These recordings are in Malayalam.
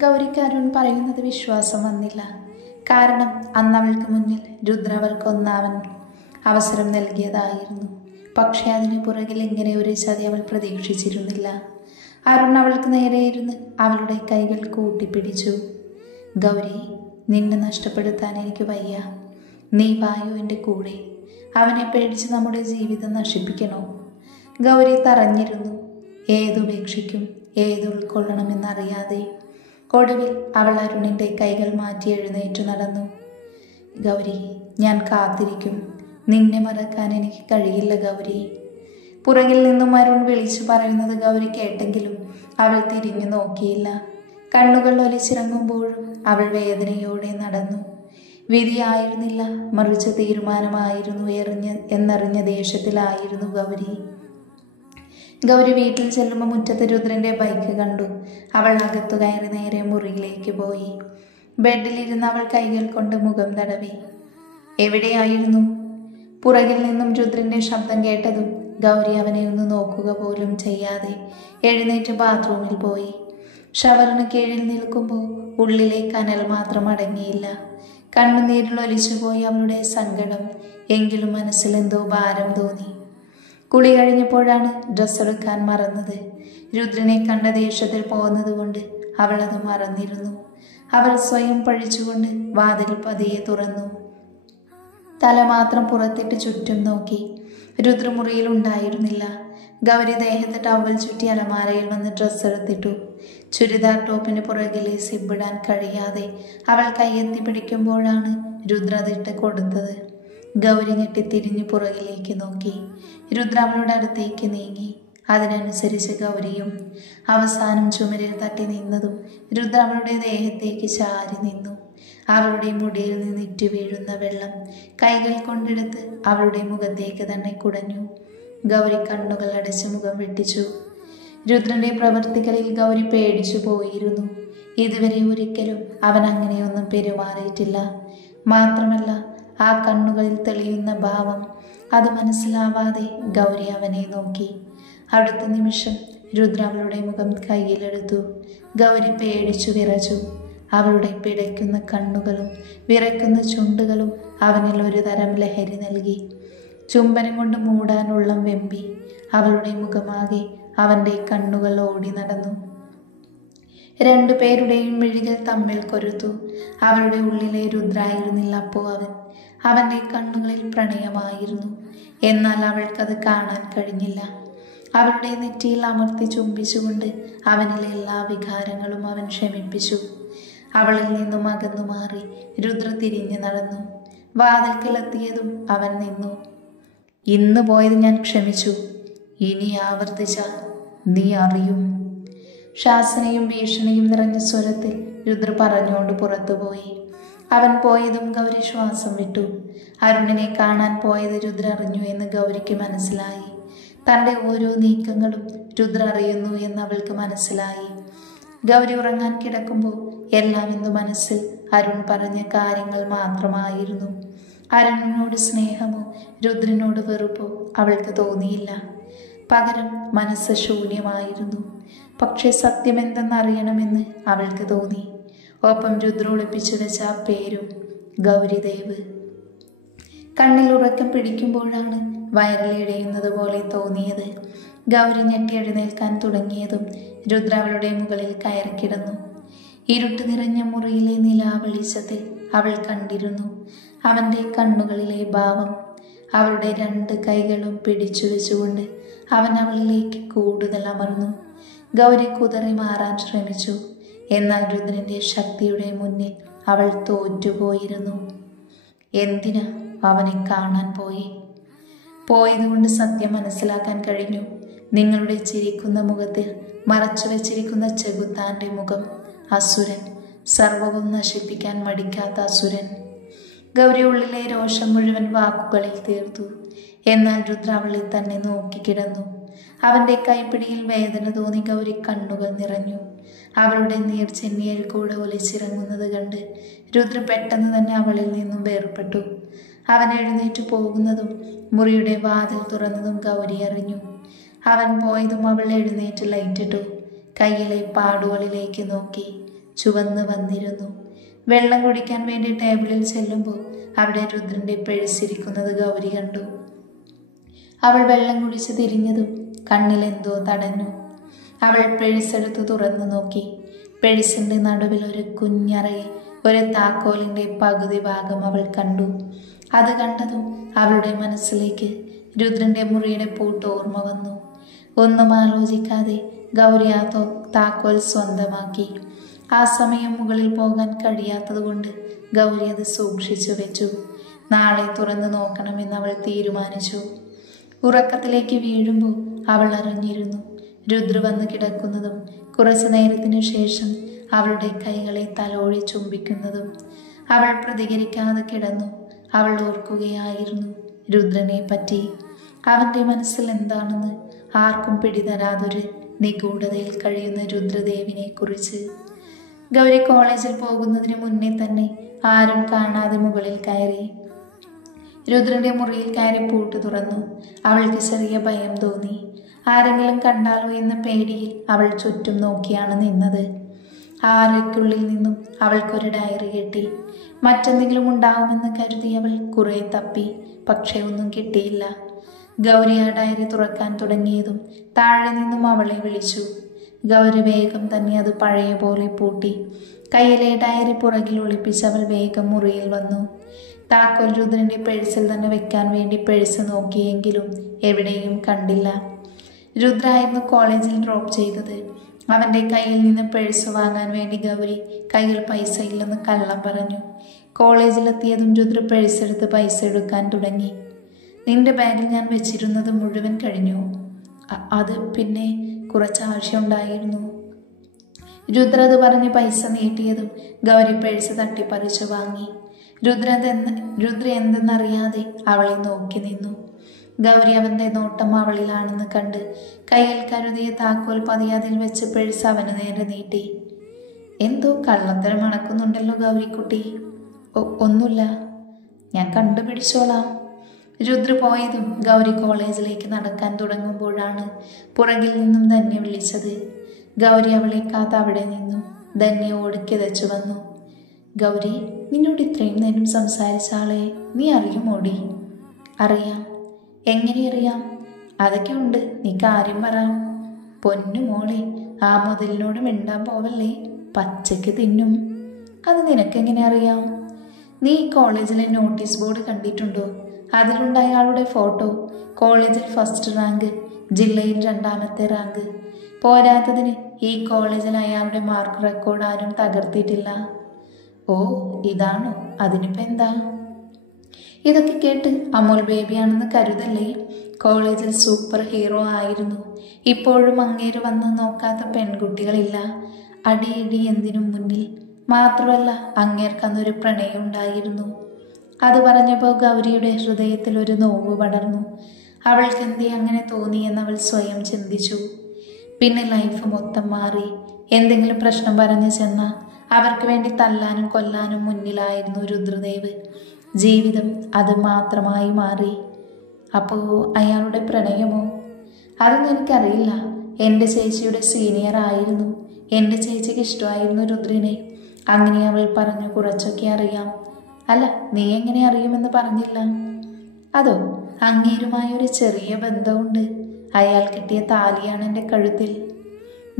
ഗൗരിക്ക് അരുൺ പറയുന്നത് വിശ്വാസം വന്നില്ല. കാരണം അന്ന് അവൾക്ക് മുന്നിൽ രുദ്ര അവൾക്ക് ഒന്നാവൻ അവസരം നൽകിയതായിരുന്നു. പക്ഷെ അതിന് പുറകിൽ ഇങ്ങനെ ഒരു ചതി അവൾ പ്രതീക്ഷിച്ചിരുന്നില്ല. അരുൺ അവൾക്ക് നേരെ ഇരുന്ന് അവളുടെ കൈകൾ കൂട്ടിപ്പിടിച്ചു. ഗൗരി, നിന്നെ നഷ്ടപ്പെടുത്താൻ എനിക്ക് വയ്യ. നീ വായു എൻ്റെ കൂടെ. അവനെ പേടിച്ച് നമ്മുടെ ജീവിതം നശിപ്പിക്കണോ? ഗൗരി തറഞ്ഞിരുന്നു. ഏതുപേക്ഷിക്കും, ഏതുൾക്കൊള്ളണമെന്നറിയാതെ. ഒടുവിൽ അവൾ അരുണിൻ്റെ കൈകൾ മാറ്റി എഴുന്നേറ്റ് നടന്നു. ഗൗരി, ഞാൻ കാത്തിരിക്കും. നിന്നെ മറക്കാൻ എനിക്ക് കഴിയില്ല ഗൗരി. പുറകിൽ നിന്നും അരുൺ വിളിച്ചു പറയുന്നത് ഗൗരി കേട്ടെങ്കിലും അവൾ തിരിഞ്ഞു നോക്കിയില്ല. കണ്ണുകൾ ഒലിച്ചിറങ്ങുമ്പോഴും അവൾ വേദനയോടെ നടന്നു. വിധിയായിരുന്നില്ല, മറിച്ച് തീരുമാനമായിരുന്നു എന്നറിഞ്ഞ ദേഷ്യത്തിലായിരുന്നു ഗൗരി. ഗൗരി വീട്ടിൽ ചെല്ലുമ്പോൾ മുറ്റത്ത് രുദ്രന്റെ ബൈക്ക് കണ്ടു. അവൾ അകത്തു കയറി നേരെ മുറിയിലേക്ക് പോയി. ബെഡിലിരുന്ന് അവൾ കൈകൾ കൊണ്ട് മുഖം തടവി. എവിടെയായിരുന്നു? പുറകിൽ നിന്നും രുദ്രന്റെ ശബ്ദം കേട്ടതും ഗൗരി അവനെ ഒന്ന് നോക്കുക പോലും ചെയ്യാതെ എഴുന്നേറ്റ് ബാത്റൂമിൽ പോയി. ഷവറിന് കീഴിൽ നിൽക്കുമ്പോൾ ഉള്ളിലെ കനൽ മാത്രം അടങ്ങിയില്ല. കണ്ണുനീരിൽ ഒലിച്ചുപോയി അവളുടെ സങ്കടം. എങ്കിലും മനസ്സിലെന്തോ ഭാരം തോന്നി. കുളി കഴിഞ്ഞപ്പോഴാണ് ഡ്രസ്സ് എടുക്കാൻ മറന്നത്. രുദ്രനെ കണ്ട ദേഷ്യത്തിൽ പോകുന്നത് കൊണ്ട് അവൾ അത് മറന്നിരുന്നു. അവൾ സ്വയം പഴിച്ചുകൊണ്ട് വാതിൽ പതിയെ തുറന്നു. തല മാത്രം പുറത്തിട്ട് ചുറ്റും നോക്കി. രുദ്രമുറിയിൽ ഉണ്ടായിരുന്നില്ല. ഗൗരി ദേഹത്ത് ടവൽ ചുറ്റി അലമാരയിൽ വന്ന് ഡ്രസ്സ് എടുത്തിട്ടു. ചുരിദാർ ടോപ്പിന് പുറകിലെ സിബിടാൻ കഴിയാതെ അവൾ കയ്യെത്തി പിടിക്കുമ്പോഴാണ് രുദ്ര അതിട്ട് കൊടുത്തത്. ഗൗരി ഞെട്ടി തിരിഞ്ഞു പുറകിലേക്ക് നോക്കി. രുദ്ര അവളുടെ അടുത്തേക്ക് നീങ്ങി. അതിനനുസരിച്ച് ഗൗരിയും. അവസാനം ചുമരിൽ തട്ടി നിന്നതും രുദ്ര അവളുടെ ദേഹത്തേക്ക് ചാരി നിന്നു. അവളുടെ മുടിയിൽ നിന്ന് ഇറ്റു വീഴുന്ന വെള്ളം കൈകൾ കൊണ്ടെടുത്ത് അവളുടെ മുഖത്തേക്ക് തന്നെ കുടഞ്ഞു. ഗൗരി കണ്ണുകൾ അടച്ച് മുഖം വെട്ടിച്ചു. രുദ്രന്റെ പ്രവൃത്തികളിൽ ഗൗരി പേടിച്ചു പോയിരുന്നു. ഇതുവരെ ഒരിക്കലും അവൻ അങ്ങനെയൊന്നും പെരുമാറിയിട്ടില്ല. മാത്രമല്ല, ആ കണ്ണുകളിൽ തെളിയുന്ന ഭാവം അത് മനസ്സിലാവാതെ ഗൗരി അവനെ നോക്കി. അടുത്ത നിമിഷം രുദ്ര അവളുടെ മുഖം കയ്യിലെടുത്തു. ഗൗരി പേടിച്ചു വിറച്ചു. അവളുടെ പിടയ്ക്കുന്ന കണ്ണുകളും വിറയ്ക്കുന്ന ചുണ്ടുകളും അവനിൽ ഒരു തരം ലഹരി നൽകി. ചുംബനം കൊണ്ട് മൂടാനുള്ളം വെമ്പി. അവളുടെ മുഖമാകെ അവൻ്റെ കണ്ണുകൾ ഓടി നടന്നു. രണ്ടുപേരുടെയും മിഴികൾ തമ്മിൽ കൊരുത്തു. അവളുടെ ഉള്ളിലെ രുദ്രായിരുന്നില്ല അപ്പോൾ അവൻ്റെ കണ്ണുകളിൽ പ്രണയമായിരുന്നു. എന്നാൽ അവൾക്കത് കാണാൻ കഴിഞ്ഞില്ല. അവളുടെ നെറ്റിയിൽ അമർത്തി ചുംബിച്ചുകൊണ്ട് അവനിലെ എല്ലാ വികാരങ്ങളും അവൻ ക്ഷമിപ്പിച്ചു. അവളിൽ നിന്നും അകന്നു മാറി രുദ്ര തിരിഞ്ഞു നടന്നു. വാതിൽക്കലെത്തിയതും അവൻ നിന്നു. ഇന്ന് പോയത് ഞാൻ ക്ഷമിച്ചു. ഇനി ആവർത്തിച്ച നീ അറിയും. ശാസനയും ഭീഷണിയും നിറഞ്ഞ സ്വരത്തിൽ രുദ്ര പറഞ്ഞുകൊണ്ട് പുറത്തുപോയി. അവൻ പോയതും ഗൗരി ശ്വാസം വിട്ടു. അരുണിനെ കാണാൻ പോയത് രുദ്ര അറിഞ്ഞു എന്ന് ഗൗരിക്ക് മനസ്സിലായി. തൻ്റെ ഓരോ നീക്കങ്ങളും രുദ്ര അറിയുന്നു എന്ന് അവൾക്ക് മനസ്സിലായി. ഗൗരി ഉറങ്ങാൻ കിടക്കുമ്പോൾ എല്ലാം ഇന്ന് മനസ്സിൽ അരുൺ പറഞ്ഞ കാര്യങ്ങൾ മാത്രമായിരുന്നു. അരുണിനോട് സ്നേഹമോ രുദ്രനോട് വെറുപ്പോ അവൾക്ക് തോന്നിയില്ല. പകരം മനസ്സ് ശൂന്യമായിരുന്നു. പക്ഷെ സത്യമെന്തെന്നറിയണമെന്ന് അവൾക്ക് തോന്നി. ഒപ്പം രുദ്ര ഒളിപ്പിച്ചു വെച്ച ആ പേരും, ഗൗരിദേവ്. കണ്ണിൽ ഉറക്കം പിടിക്കുമ്പോഴാണ് വയറിലിടയുന്നത് പോലെ തോന്നിയത്. ഗൗരി ഞെട്ടി എഴുന്നേൽക്കാൻ തുടങ്ങിയതും രുദ്ര അവളുടെ മുകളിൽ കയറി കിടന്നു. ഇരുട്ട് നിറഞ്ഞ മുറിയിലെ നിലാവെളിച്ചത്തിൽ അവൾ കണ്ടിരുന്നു അവൻ്റെ കണ്ണുകളിലെ ഭാവം. അവളുടെ രണ്ട് കൈകളും പിടിച്ചു വെച്ചുകൊണ്ട് അവൻ അവളിലേക്ക് കൂടുതൽ അമർന്നു. ഗൗരി കുതറി മാറാൻ ശ്രമിച്ചു. എന്നാൽ രുദ്രന്റെ ശക്തിയുടെ മുന്നിൽ അവൾ തോറ്റുപോയിരുന്നു. എന്തിനാ അവനെ കാണാൻ പോയതുകൊണ്ട് സത്യം മനസ്സിലാക്കാൻ കഴിഞ്ഞു. നിങ്ങളുടെ ചിരിക്കുന്ന മുഖത്തിൽ മറച്ചു വെച്ചിരിക്കുന്ന ചെകുത്താന്റെ മുഖം. അസുരൻ, സർവവും നശിപ്പിക്കാൻ മടിക്കാത്ത അസുരൻ. ഗൗരി ഉള്ളിലെ രോഷം മുഴുവൻ വാക്കുകളിൽ തീർത്തു. എന്നാൽ രുദ്ര അവളിൽ തന്നെ നോക്കിക്കിടന്നു. അവൻ്റെ കൈപ്പിടിയിൽ വേദന തോന്നി ഗൗരി കണ്ണുകൾ നിറഞ്ഞു. അവളുടെ നീർച്ചെന്നിയിൽ കൂടെ ഒലിച്ചിറങ്ങുന്നത് കണ്ട് രുദ്ര പെട്ടെന്ന് തന്നെ അവളിൽ നിന്നും വേർപെട്ടു. അവൻ എഴുന്നേറ്റ് പോകുന്നതും മുറിയുടെ വാതിൽ തുറന്നതും ഗൗരി അറിഞ്ഞു. അവൻ പോയതും അവൾ എഴുന്നേറ്റ് ലൈറ്റിട്ടു. കയ്യിലെ പാടുകളിലേക്ക് നോക്കി. ചുവന്ന് വന്നിരുന്നു. വെള്ളം കുടിക്കാൻ വേണ്ടി ടേബിളിൽ ചെല്ലുമ്പോൾ അവിടെ രുദ്രന്റെ പെഴുസിരിക്കുന്നത് ഗൗരി കണ്ടു. അവൾ വെള്ളം കുടിച്ച് തിരിഞ്ഞതും കണ്ണിലെന്തോ തടഞ്ഞു. അവൾ പെഴുസെടുത്ത് തുറന്നു നോക്കി. പെഴുസിന്റെ നടുവിൽ ഒരു കുഞ്ഞറയിൽ ഒരു താക്കോലിന്റെ പകുതി ഭാഗം അവൾ കണ്ടു. അത് കണ്ടതും അവളുടെ മനസ്സിലേക്ക് രുദ്രന്റെ മുറിയുടെ പൂട്ട് ഓർമ്മ വന്നു. ഒന്നും ആലോചിക്കാതെ ഗൗരി ആ താക്കോൽ സ്വന്തമാക്കി. ആ സമയം മുകളിൽ പോകാൻ കഴിയാത്തത് കൊണ്ട് ഗൗരി അത് സൂക്ഷിച്ചു വെച്ചു. നാളെ തുറന്നു നോക്കണമെന്ന് അവൾ തീരുമാനിച്ചു. ഉറക്കത്തിലേക്ക് വീഴുമ്പോൾ അവൾ അറിഞ്ഞിരുന്നു രുദ്ര വന്ന് കിടക്കുന്നതും കുറച്ചു നേരത്തിനു ശേഷം അവളുടെ കൈകളെ തലോടി ചുംബിക്കുന്നതും. അവൾ പ്രതികരിക്കാതെ കിടന്നു. അവൾ ഓർക്കുകയായിരുന്നു രുദ്രനെ പറ്റി. അവന്റെ മനസ്സിൽ എന്താണെന്ന് ആർക്കും പിടിതരാതൊരു നിഗൂഢതയിൽ കഴിയുന്ന രുദ്രദേവിനെ കുറിച്ച്. ഗൗരി കോളേജിൽ പോകുന്നതിന് മുന്നേ തന്നെ ആരും കാണാതെ മുകളിൽ കയറി. രുദ്രന്റെ മുറിയിൽ കയറി പൂട്ട് തുറന്നു. അവൾക്ക് ചെറിയ ഭയം തോന്നി. ആരെങ്കിലും കണ്ടാലോ എന്ന പേടിയിൽ അവൾ ചുറ്റും നോക്കിയാണ് നിന്നത്. ആ അറയ്ക്കുള്ളിൽ നിന്നും അവൾക്കൊരു ഡയറി കിട്ടി. മറ്റെന്തെങ്കിലും ഉണ്ടാവുമെന്ന് കരുതി അവൾ കുറെ തപ്പി. പക്ഷെ ഒന്നും കിട്ടിയില്ല. ഗൗരി ആ ഡയറി തുറക്കാൻ തുടങ്ങിയതും താഴെ നിന്നും അവളെ വിളിച്ചു. ഗൗരി വേഗം തന്നെ അത് പഴയ പോലെ പൂട്ടി. കയ്യിലെ ഡയറി പുറകിൽ ഒളിപ്പിച്ച് അവൾ വേഗം മുറിയിൽ വന്നു. താക്കോൽ രുദ്രന്റെ പേഴ്സിൽ തന്നെ വെക്കാൻ വേണ്ടി പേഴ്സ് നോക്കിയെങ്കിലും എവിടെയും കണ്ടില്ല. രുദ്രായിരുന്നു കോളേജിൽ ഡ്രോപ്പ് ചെയ്തത്. അവന്റെ കയ്യിൽ നിന്ന് പേഴ്സ് വാങ്ങാൻ വേണ്ടി ഗൗരി കയ്യിൽ പൈസ ഇല്ലെന്ന് കള്ളം പറഞ്ഞു. കോളേജിലെത്തിയതും രുദ്ര പേഴ്സ് എടുത്ത് പൈസ എടുക്കാൻ തുടങ്ങി. നിന്റെ ബാഗിൽ ഞാൻ വെച്ചിരുന്നത് മുഴുവൻ കഴിഞ്ഞു. അത് പിന്നെ കുറച്ച് ആവശ്യമുണ്ടായിരുന്നു. രുദ്ര അത് പറഞ്ഞ് പൈസ നീട്ടിയതും ഗൗരി പേഴ്സ് തട്ടിപ്പറിച്ചു വാങ്ങി. രുദ്ര എന്തെന്നറിയാതെ അവളെ നോക്കി നിന്നു. ഗൗരി അവന്റെ നോട്ടം അവളിലാണെന്ന് കണ്ട് കയ്യിൽ കരുതിയ താക്കോൽ പതിയാതിൽ വെച്ച് പേഴ്സ് അവന് നേരെ നീട്ടി. എന്തോ കള്ളത്തരം മണക്കുന്നുണ്ടല്ലോ ഗൗരിക്കുട്ടി. ഒന്നുമില്ല, ഞാൻ കണ്ടുപിടിച്ചോളാം. രുദ്ര പോയതും ഗൗരി കോളേജിലേക്ക് നടക്കാൻ തുടങ്ങുമ്പോഴാണ് പുറകിൽ നിന്നും ധന്യ വിളിച്ചത്. ഗൗരി അവളെ കാത്ത് അവിടെ നിന്നു. ധന്യ ഓടിക്കിതച്ചു വന്നു. ഗൗരി, നിന്നോട് ഇത്രയും നേരം സംസാരിച്ച ആളെ നീ അറിയുമോടി? അറിയാം. എങ്ങനെ അറിയാം? അതൊക്കെ ഉണ്ട്, നീ കാര്യം പറ. പൊന്നു മോളെ, ആ മുതലിനോട് മിണ്ടാൻ പോവല്ലേ, പച്ചയ്ക്ക് തിന്നും. അത് നിനക്കെങ്ങനെ അറിയാം? നീ കോളേജിലെ നോട്ടീസ് ബോർഡ് കണ്ടിട്ടുണ്ടോ? അതിലുണ്ട് അയാളുടെ ഫോട്ടോ. കോളേജിൽ ഫസ്റ്റ് റാങ്ക്, ജില്ലയിൽ 2ാമത്തെ റാങ്ക്. പോരാത്തതിന് ഈ കോളേജിൽ അയാളുടെ മാർക്ക് റെക്കോർഡ് ആരും തകർത്തിട്ടില്ല. ഓ, ഇതാണോ? അതിനിപ്പോൾ എന്താ? ഇതൊക്കെ കേട്ട് അമോൽ ബേബിയാണെന്ന് കരുതല്ലേ. കോളേജിൽ സൂപ്പർ ഹീറോ ആയിരുന്നു. ഇപ്പോഴും അങ്ങേര് വന്ന് നോക്കാത്ത പെൺകുട്ടികളില്ല. അടിയിടി എന്തിനും മുന്നിൽ. മാത്രമല്ല, അങ്ങേർക്ക് അന്നൊരു പ്രണയം ഉണ്ടായിരുന്നു. അത് പറഞ്ഞപ്പോൾ ഗൗരിയുടെ ഹൃദയത്തിൽ ഒരു നോവ് പടർന്നു. അവൾക്ക് എന്തേ അങ്ങനെ തോന്നിയെന്ന് അവൾ സ്വയം ചിന്തിച്ചു. പിന്നെ ലൈഫ് മൊത്തം മാറി. എന്തെങ്കിലും പ്രശ്നം പറഞ്ഞു ചെന്നാൽ അവർക്ക് വേണ്ടി തല്ലാനും കൊല്ലാനും മുന്നിലായിരുന്നു രുദ്രദേവ്. ജീവിതം അത് മാത്രമായി മാറി. അപ്പോൾ അയാളുടെ പ്രണയമോ? അതൊന്നും എനിക്കറിയില്ല. എൻ്റെ ചേച്ചിയുടെ സീനിയർ ആയിരുന്നു. എൻ്റെ ചേച്ചിക്ക് ഇഷ്ടമായിരുന്നു രുദ്രനെ. അങ്ങനെ അവൾ പറഞ്ഞു. കുറച്ചൊക്കെ അറിയാം. അല്ല, നീ എങ്ങനെ അറിയുമെന്ന് പറഞ്ഞില്ല. അതോ, അങ്ങേരുമായൊരു ചെറിയ ബന്ധമുണ്ട്. അയാൾ കിട്ടിയ താലിയാണ് എൻ്റെ കഴുത്തിൽ.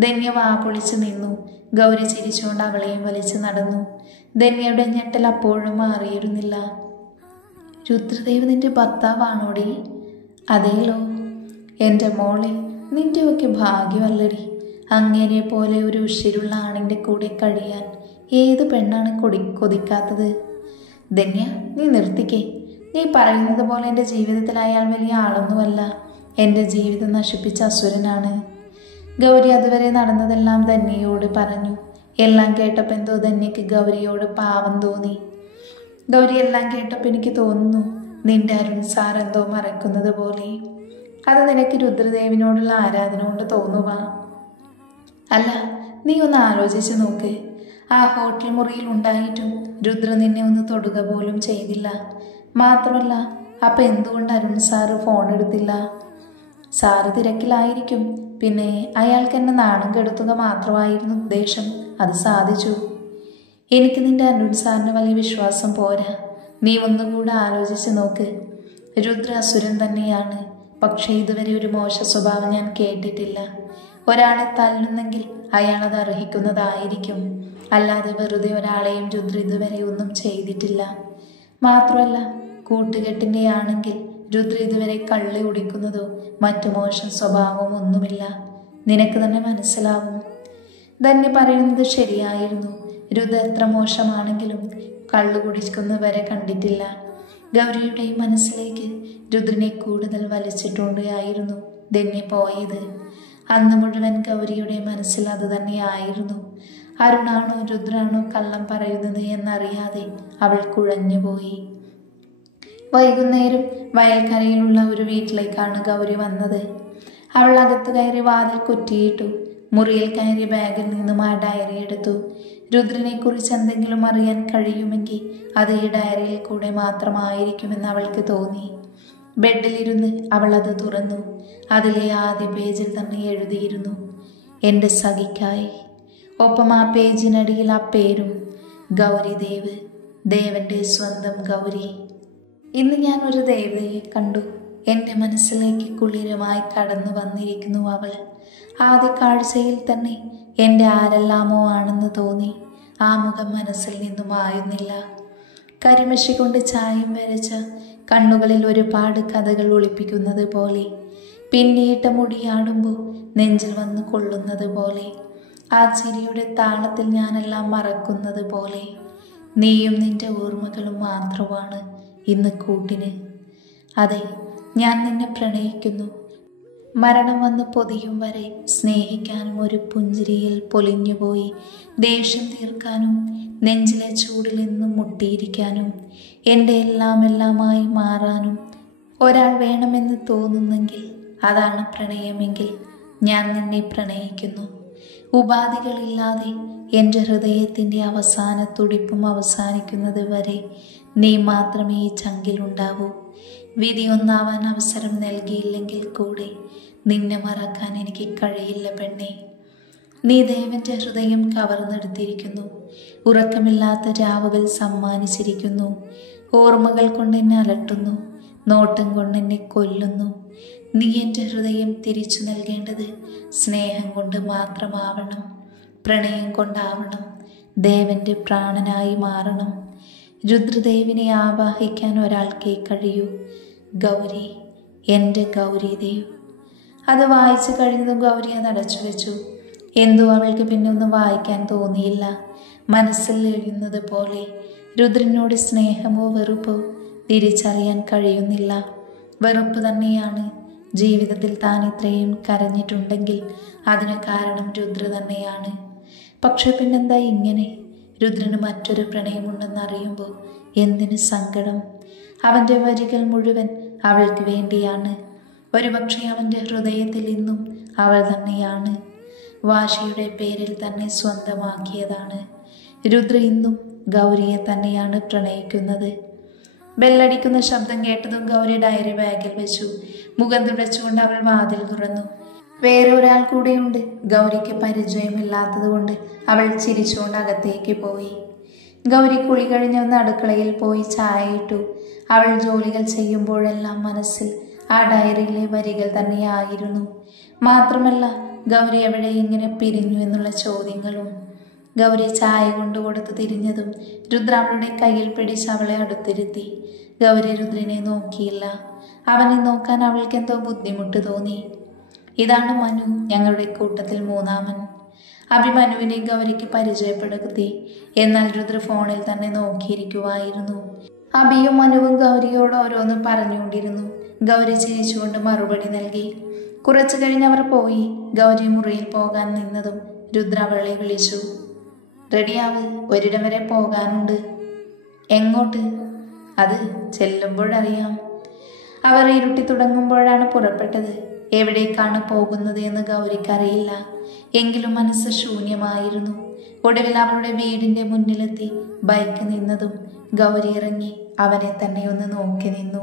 ധന്യ വാ പൊളിച്ച് നിന്നു. ഗൗരി ചിരിച്ചുകൊണ്ട് അവളെയും വലിച്ചു നടന്നു. ധന്യയുടെ ഞെട്ടൽ അപ്പോഴും മാറിയിരുന്നില്ല. രുദ്രദേവ് നിന്റെ ഭർത്താവാണോടി? അതേലോ. എൻ്റെ മോളെ, നിന്റെയൊക്കെ ഭാഗ്യമല്ലടി. അങ്ങേരെ പോലെ ഒരു ഉഷിരുള്ള ആണിൻ്റെ കൂടെ കഴിയാൻ ഏത് പെണ്ണാണ് കൊതിക്കാത്തത്? ധന്യ, നീ നിർത്തിക്കേ. നീ പറയുന്നത് പോലെ എൻ്റെ ജീവിതത്തിൽ അയാൾ വലിയ ആളൊന്നുമല്ല. എൻ്റെ ജീവിതം നശിപ്പിച്ച അസുരനാണ്. ഗൗരി അതുവരെ നടന്നതെല്ലാം ധന്യയോട് പറഞ്ഞു. എല്ലാം കേട്ടപ്പോൾ എന്തോ ധന്യക്ക് ഗൗരിയോട് പാവം തോന്നി. ഗൗരി, എല്ലാം കേട്ടപ്പോൾ എനിക്ക് തോന്നുന്നു നിന്റെ അരുൺ സാർ എന്തോ മറക്കുന്നത് പോലെ. അത് നിനക്ക് രുദ്രദേവിനോടുള്ള ആരാധന കൊണ്ട് തോന്നുക. അല്ല, നീ ഒന്ന് ആലോചിച്ച് നോക്ക്. ആ ഹോട്ടൽ മുറിയിൽ ഉണ്ടായിട്ടും രുദ്ര നിന്നെ ഒന്ന് തൊടുക പോലും ചെയ്തില്ല. മാത്രമല്ല, അപ്പം എന്തുകൊണ്ട് അരുൺ സാറ് ഫോൺ എടുത്തില്ല? സാറ് തിരക്കിലായിരിക്കും. പിന്നെ അയാൾക്ക് എന്നെ നാണം കെടുത്തുക മാത്രമായിരുന്നു ഉദ്ദേശം. അത് സാധിച്ചു. എനിക്ക് നിന്റെ അരുൺ സാറിന് വലിയ വിശ്വാസം പോരാ. നീ ഒന്നുകൂടെ ആലോചിച്ച് നോക്ക്. രുദ്ര അസുരൻ തന്നെയാണ്. പക്ഷേ ഇതുവരെ ഒരു മോശ സ്വഭാവം ഞാൻ കേട്ടിട്ടില്ല. ഒരാളെ തല്ലുന്നെങ്കിൽ അയാളത് അർഹിക്കുന്നതായിരിക്കും. അല്ലാതെ വെറുതെ ഒരാളെയും രുദ്ര ഇതുവരെ ഒന്നും ചെയ്തിട്ടില്ല. മാത്രമല്ല, കൂട്ടുകെട്ടിൻ്റെ ആണെങ്കിൽ രുദ്ര ഇതുവരെ കള്ളി കുടിക്കുന്നതോ മറ്റു മോശം സ്വഭാവമോ ഒന്നുമില്ല. നിനക്ക് തന്നെ മനസ്സിലാവും. ധന്യ പറയുന്നത് ശരിയായിരുന്നു. രുദ്ര എത്ര മോശമാണെങ്കിലും കള്ളു കുടിക്കുന്നവരെ കണ്ടിട്ടില്ല. ഗൗരിയുടെ മനസ്സിലേക്ക് രുദ്രനെ കൂടുതൽ വലിച്ചിട്ടുണ്ടായിരുന്നു ധന്യ പോയത്. അന്ന് മുഴുവൻ ഗൗരിയുടെ മനസ്സിൽ അത് തന്നെയായിരുന്നു. അരുണാണോ രുദ്രാണോ കള്ളം പറയുന്നത് എന്നറിയാതെ അവൾ കുഴഞ്ഞുപോയി. വൈകുന്നേരം വയൽക്കരയിലുള്ള ഒരു വീട്ടിലേക്കാണ് ഗൗരി വന്നത്. അവൾ അകത്ത് കയറി വാതിൽ കുറ്റിയിട്ടു. മുറിയിൽ കയറി ബാഗിൽ നിന്നും ആ ഡയറി എടുത്തു. രുദ്രനെ കുറിച്ച് എന്തെങ്കിലും അറിയാൻ കഴിയുമെങ്കിൽ അത് ഈ ഡയറിയിൽ കൂടെ മാത്രമായിരിക്കുമെന്ന് അവൾക്ക് തോന്നി. ബെഡിലിരുന്ന് അവൾ അത് തുറന്നു. അതിലെ ആദ്യ പേജിൽ തന്നെ എഴുതിയിരുന്നു, എൻ്റെ സഖിക്കായി. ഒപ്പം ആ പേജിനടിയിൽ ആ പേരും, ഗൗരി ദേവ്, ദേവന്റെ സ്വന്തം ഗൗരി. ഇന്ന് ഞാൻ ഒരു ദേവതയെ കണ്ടു. എൻ്റെ മനസ്സിലേക്ക് കുളിരമായി കടന്നു വന്നിരിക്കുന്നു അവൾ. ആദ്യ കാഴ്ചയിൽ തന്നെ എൻ്റെ ആരെല്ലാമോ ആണെന്ന് തോന്നി. ആ മുഖം മനസ്സിൽ നിന്നും മായുന്നില്ല. കരിമഷി കൊണ്ട് ചായം വരച്ച കണ്ണുകളിൽ ഒരുപാട് കഥകൾ ഒളിപ്പിക്കുന്നത് പോലെ, പിന്നീട്ട മുടിയാടുമ്പോൾ നെഞ്ചിൽ വന്ന് കൊള്ളുന്നത് പോലെ, ആ ചിരിയുടെ താളത്തിൽ ഞാനെല്ലാം മറക്കുന്നത് പോലെ. നീയും നിന്റെ ഓർമ്മകളും മാത്രമാണ് ഇന്ന് കൂട്ടിന്. അതെ, ഞാൻ നിന്നെ പ്രണയിക്കുന്നു. മരണം വന്ന് പൊതിയും വരെ സ്നേഹിക്കാനും ഒരു പുഞ്ചിരിയിൽ പൊലിഞ്ഞുപോയി ദേഷ്യം തീർക്കാനും നെഞ്ചിലെ ചൂടിൽ നിന്നും മുട്ടിയിരിക്കാനും എൻ്റെ എല്ലാമായി മാറാനും ഒരാൾ വേണമെന്ന് തോന്നുന്നെങ്കിൽ അതാണ് പ്രണയമെങ്കിൽ ഞാൻ നിന്നെ പ്രണയിക്കുന്നു. ഉപാധികളില്ലാതെ എൻ്റെ ഹൃദയത്തിൻ്റെ അവസാന തുടിപ്പും അവസാനിക്കുന്നത് വരെ നീ മാത്രമേ ഈ ചങ്കിലുണ്ടാവൂ. വിധി ഒന്നാവാൻ അവസരം നൽകിയില്ലെങ്കിൽ കൂടെ നിന്നെ മറക്കാൻ എനിക്ക് കഴിയില്ല പെണ്ണേ. നീ ദേവന്റെ ഹൃദയം കവർന്നെടുത്തിരിക്കുന്നു. ഉറക്കമില്ലാത്ത രാവുകൾ സമ്മാനിച്ചിരിക്കുന്നു. ഓർമ്മകൾ കൊണ്ട് എന്നെ അലട്ടുന്നു, നോട്ടം കൊണ്ട് എന്നെ കൊല്ലുന്നു. നീ എൻ്റെ ഹൃദയം തിരിച്ചു നൽകേണ്ടത് സ്നേഹം കൊണ്ട് മാത്രമാവണം, പ്രണയം കൊണ്ടാവണം. ദേവന്റെ പ്രാണനായി മാറണം. രുദ്രദേവിനെ ആവാഹിക്കാൻ ഒരാൾക്കേ കഴിയൂ. ഗൗരി, എൻ്റെ ഗൗരി ദേവ്. അത് വായിച്ചു കഴിഞ്ഞതും ഗൗരി അത് അടച്ചു വെച്ചു. എന്തോ അവൾക്ക് പിന്നെ ഒന്നും വായിക്കാൻ തോന്നിയില്ല. മനസ്സിൽ എഴുതുന്നത് പോലെ രുദ്രനോട് സ്നേഹമോ വെറുപ്പോ തിരിച്ചറിയാൻ കഴിയുന്നില്ല. വെറുപ്പ് തന്നെയാണ്. ജീവിതത്തിൽ താൻ ഇത്രയും കരഞ്ഞിട്ടുണ്ടെങ്കിൽ അതിന് കാരണം രുദ്ര തന്നെയാണ്. പക്ഷെ പിന്നെന്താ ഇങ്ങനെ? രുദ്രന് മറ്റൊരു പ്രണയമുണ്ടെന്നറിയുമ്പോൾ എന്തിന് സങ്കടം? അവൻ്റെ വരികൾ മുഴുവൻ അവൾക്ക് വേണ്ടിയാണ്. ഒരുപക്ഷെ അവൻ്റെ ഹൃദയത്തിൽ ഇന്നും അവൾ തന്നെയാണ്. വാശിയുടെ പേരിൽ തന്നെ സ്വന്തമാക്കിയതാണ്. രുദ്ര ഇന്നും ഗൗരിയെ തന്നെയാണ് പ്രണയിക്കുന്നത്. ബെല്ലടിക്കുന്ന ശബ്ദം കേട്ടതും ഗൗരി ഡയറി ബാഗിൽ വെച്ചു. മുഖം തുടച്ചുകൊണ്ട് അവൾ വാതിൽ തുറന്നു. വേറെ ഒരാൾ കൂടെയുണ്ട്. ഗൗരിക്ക് പരിചയമില്ലാത്തത് കൊണ്ട് അവൾ ചിരിച്ചുകൊണ്ട് അകത്തേക്ക് പോയി. ഗൗരി കുളി കഴിഞ്ഞൊന്ന് അടുക്കളയിൽ പോയി ചായ ഇട്ടു. അവൾ ജോലികൾ ചെയ്യുമ്പോഴെല്ലാം മനസ്സിൽ ആ ഡയറിയിലെ വരികൾ തന്നെയായിരുന്നു. മാത്രമല്ല, ഗൗരി എവിടെ ഇങ്ങനെ പിരിഞ്ഞു എന്നുള്ള ചോദ്യങ്ങളും. ഗൗരി ചായ കൊണ്ടുകൊടുത്ത് തിരിഞ്ഞതും രുദ്ര അവളുടെ കയ്യിൽ പിടിച്ച് അവളെ അടുത്തിരുത്തി. ഗൗരി രുദ്രനെ നോക്കിയില്ല. അവനെ നോക്കാൻ അവൾക്ക് എന്തോ ബുദ്ധിമുട്ട് തോന്നി. ഇതാണ് മനു, ഞങ്ങളുടെ കൂട്ടത്തിൽ മൂന്നാമൻ. അഭിമനുവിനെ ഗൗരിക്ക് പരിചയപ്പെടുത്തി. എന്നാൽ രുദ്ര ഫോണിൽ തന്നെ നോക്കിയിരിക്കുവായിരുന്നു. അഭിയും മനുവും ഗൗരിയോട് ഓരോന്നും പറഞ്ഞുകൊണ്ടിരുന്നു. ഗൗരി ചിരിച്ചുകൊണ്ട് മറുപടി നൽകി. കുറച്ചു കഴിഞ്ഞ് അവർ പോയി. ഗൗരി മുറിയിൽ പോകാൻ നിന്നതും രുദ്ര അവളെ വിളിച്ചു. റെഡിയാവ്, ഒരിടം വരെ പോകാനുണ്ട്. എങ്ങോട്ട്? അത് ചെല്ലുമ്പോഴറിയാം. അവർ ഇരുട്ടി തുടങ്ങുമ്പോഴാണ് പുറപ്പെട്ടത്. എവിടേക്കാണ് പോകുന്നത് എന്ന് ഗൗരിക്കറിയില്ല. എങ്കിലും മനസ്സ് ശൂന്യമായിരുന്നു. ഒടുവിൽ അവളുടെ വീടിന്റെ മുന്നിലെത്തി ബൈക്ക് നിന്നതും ഗൗരി ഇറങ്ങി അവനെ തന്നെ ഒന്ന് നോക്കി നിന്നു.